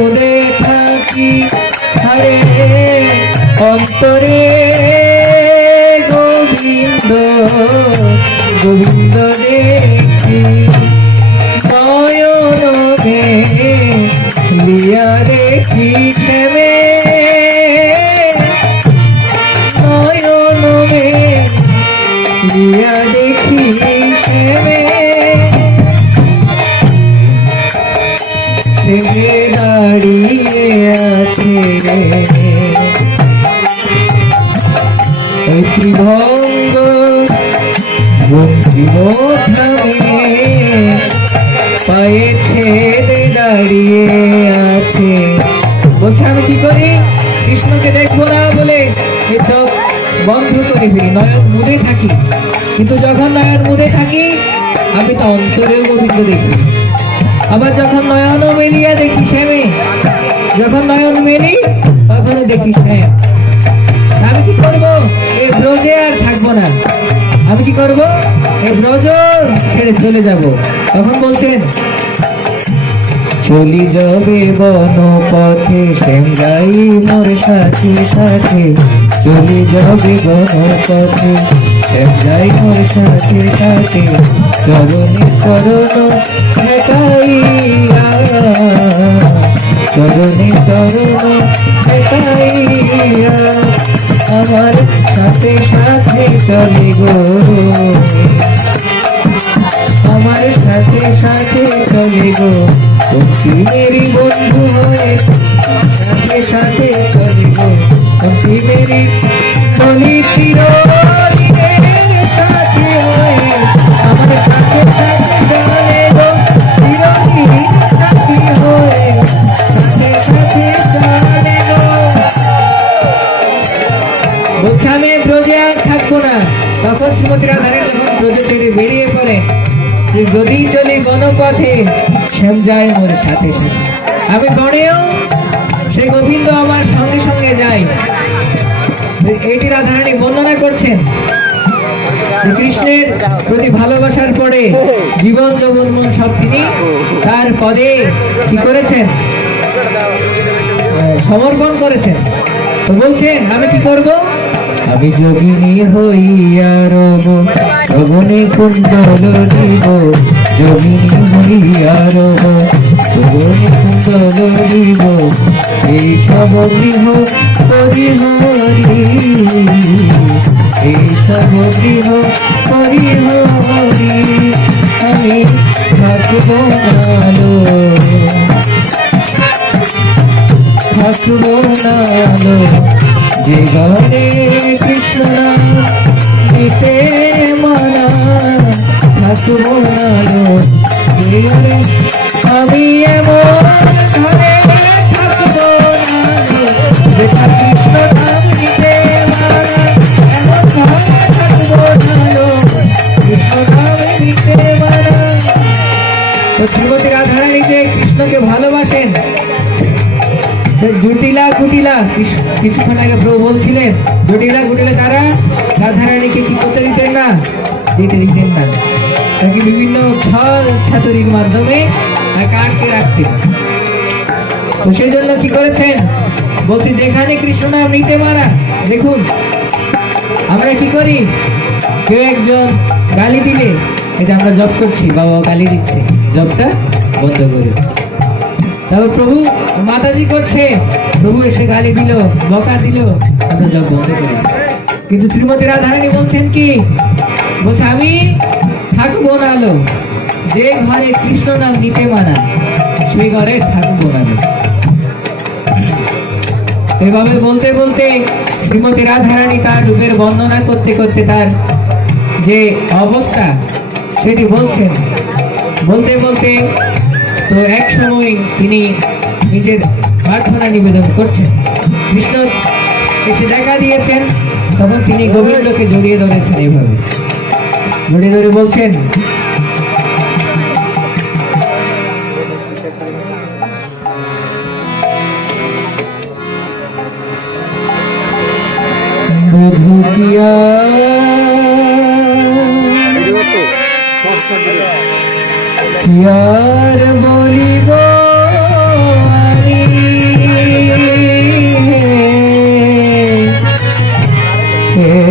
মুদে থাকি হরে অন্তরে গোবিন্দ গোবিন্দ দেখি নয়ন লিয়া দেখি শ্যামে নয়ন লিয়া দেখি শ্যামে শ্যামে দাঁড়িয়ে আছে ত্রিভঙ্গ বঙ্কিম থামে পায়ে ছেড়ে দাঁড়িয়ে আছে। বলছে আমি কি করি, কৃষ্ণকে দেখবো না বলে চোখ বন্ধ করে ফেলি, নয়ন মুদে থাকি। কিন্তু যখন নয়ন মুদে থাকি আমি তো অন্তরেও গোবিন্দ দেখি। আবার যখন নয়ন মেলিয়া দেখি শ্যামে, যখন নয়ন মেলি তখনও দেখি শ্যাম। আমি কি করব, এই ব্রজে আর থাকবো না। আমি কি করব, এই ব্রজ ছেড়ে চলে যাব। তখন বলছেন চলি যাবে বন পথে শ্যাম যাই মোর সাথে সাথে, চলি যাবে বন পথে শ্যাম যাই মোর সাথে সাথে, চরণে চরণ ঠেকাইয়া চরণে চরণ ঠেকাইয়া আমার সাথে সাথে চলে গো, আমার সাথে সাথে চলে গো, তুমি মেরি বন্ধু হয়ে সাথে সাথে চলে গো, তুমি মেরি চলি চিরদিনের সাথে হয়ে আমার সাথে সাথে চলে গো, চিরদিন সাথী হয়ে সাথে সাথে চলে গো। বলছে আমি ব্রজে আর থাকবো না। তখন শ্রীমতী রাধারানী যখন ব্রজ ছেড়ে বেরিয়ে পড়ে, যদি চলি গণপথে শ্যাম যায় মোর সাথে সাথে, আমি বনেও সেই গোবিন্দ আমার সঙ্গে সঙ্গে যায়। এটি রাধারানী বর্ণনা করছেন যে কৃষ্ণের প্রতি ভালোবাসার পরে জীবন যৌবন মন সব তিনি তার পদে কি করেছেন, সমর্পণ করেছেন। তো বলছেন আমি কি করব, আমি যোগিনী হইয়া রব শ্রবণে কুণ্ডল দিব, যোগিনী হইয়া রব শ্রবণে কুণ্ডল দিব, এই সব গৃহ পরিহরি, এই সব গৃহ পরিহরি, আমি থাকব নালো থাকব নালো, যে ঘরে কৃষ্ণ নিতে মানা থাকব নালো, যে ঘরে আমি এমন ঘরে থাকব নালো, যেটা কৃষ্ণ নাম নিতে মানা, এমন ঘরে থাকব নালো, কৃষ্ণ নাম নিতে মানা। তো শ্রীমতী রাধারানী যে কৃষ্ণকে ভালোবাসেন, জটিলা কুটিলা, কিছুক্ষণ আগে প্রভু বলছিলেন জটিলা কুটিলা কারা রাধারানীকে কি করতে দিতেন না, দিতে দিতেন না, তাকে বিভিন্ন ছল ছাতুরির মাধ্যমে তাকে আটকে রাখতেন। তো সেই জন্য কি করেছেন, বলছি যেখানে কৃষ্ণ নাম নিতে মানা। দেখুন আমরা কি করি, কেউ একজন গালি দিলে, এই যে আমরা জপ করছি, বাবা গালি দিচ্ছে, জপটা বন্ধ করে। তারপর প্রভু মাতাজি করছে, প্রভু এসে গালি দিল, বকা দিল, আমরা জপ বন্ধ করি। কিন্তু শ্রীমতী রাধারানী বলছেন কি, বলছে আমি থাকবো না লো, যে ঘরে কৃষ্ণ নাম নিতে মানা সেই ঘরে থাকবো না। এভাবে বলতে বলতে শ্রীমতী রাধারানী তার রূপের বর্ণনা করতে করতে তার যে অবস্থা সেটি বলছেন। বলতে বলতে তো এক সময় তিনি নিজের প্রার্থনা নিবেদন করছেন, কৃষ্ণ এসে দেখা দিয়েছেন, তখন তিনি গোবিন্দকে জড়িয়ে ধরেছেন, এইভাবে জড়িয়ে ধরে বলছেন বধূ কিয়া কিয়ার বলিব আমি কে